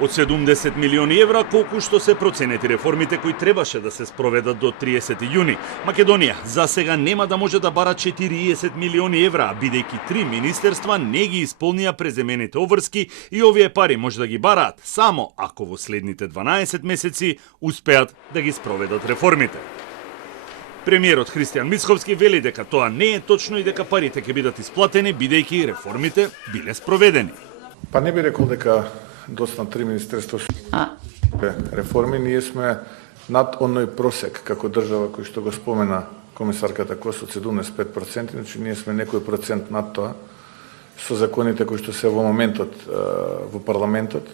Од 70 милиони евра, колку што се проценети реформите кои требаше да се спроведат до 30 јуни. Македонија за сега нема да може да бара 40 милиони евра, бидејќи 3 министерства не ги исполнија преземените обврски и овие пари може да ги бараат само ако во следните 12 месеци успеат да ги спроведат реформите. Премиерот Христијан Мицховски вели дека тоа не е точно и дека парите ќе бидат исплатени бидејќи реформите биле спроведени. Па не би рекол дека доцна 3 министерства реформи, ние сме над оној просек како држава кој што го спомена комисарката Кос од 75%, значи ние сме некој процент над тоа со законите кои што се во моментот во парламентот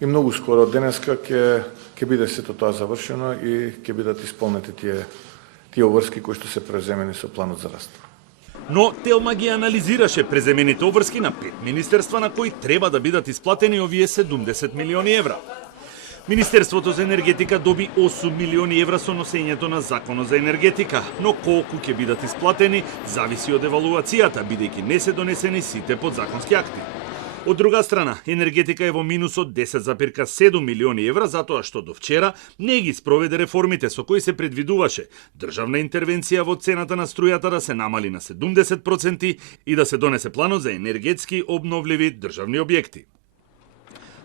и многу скоро денеска ќе биде сето тоа завршено и ќе бидат исполнети тие обврски кои што се преземени со планот за раст. Но Телма ги анализираше преземените обврски на 5 министерства на кои треба да бидат исплатени овие 70 милиони евра. Министерството за енергетика доби 8 милиони евра со носењето на Законот за енергетика, но колку ќе бидат исплатени зависи од евалуацијата, бидејќи не се донесени сите подзаконски акти. Од друга страна, енергетика е во минус од 10,7 милиони евра затоа што до вчера не ги спроведе реформите со кои се предвидуваше државна интервенција во цената на струјата да се намали на 70% и да се донесе планот за енергетски обновливи државни објекти.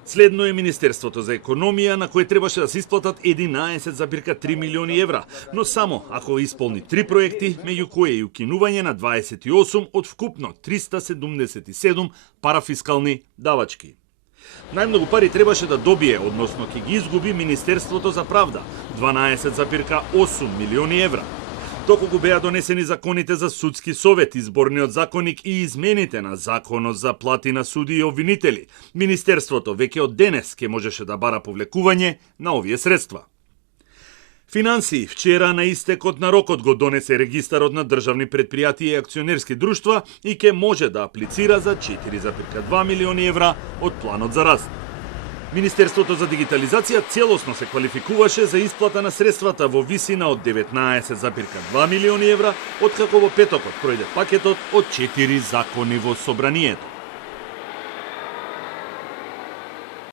Следно е Министерството за економија, на кое требаше да се исплатат 11,3 милиони евра, но само ако исполни 3 проекти, меѓу кои и укинување на 28 од вкупно 377 парафискални давачки. Најмногу пари требаше да добие, односно ќе ги изгуби Министерството за правда, 12,8 милиони евра. Доколку беа донесени законите за судски совет, изборниот законник и измените на законот за плати на суди и обвинители, Министерството веќе од денес ќе можеше да бара повлекување на овие средства. Финансии вчера на истекот на рокот го донесе регистарот на државни претпријатија и акционерски друштва и ќе може да аплицира за 4,2 милиони евра од планот за раст. Министерството за дигитализација целосно се квалификуваше за исплата на средствата во висина од 19,2 милиони евра, откако во петокот пројде пакетот од 4 закони во собранието.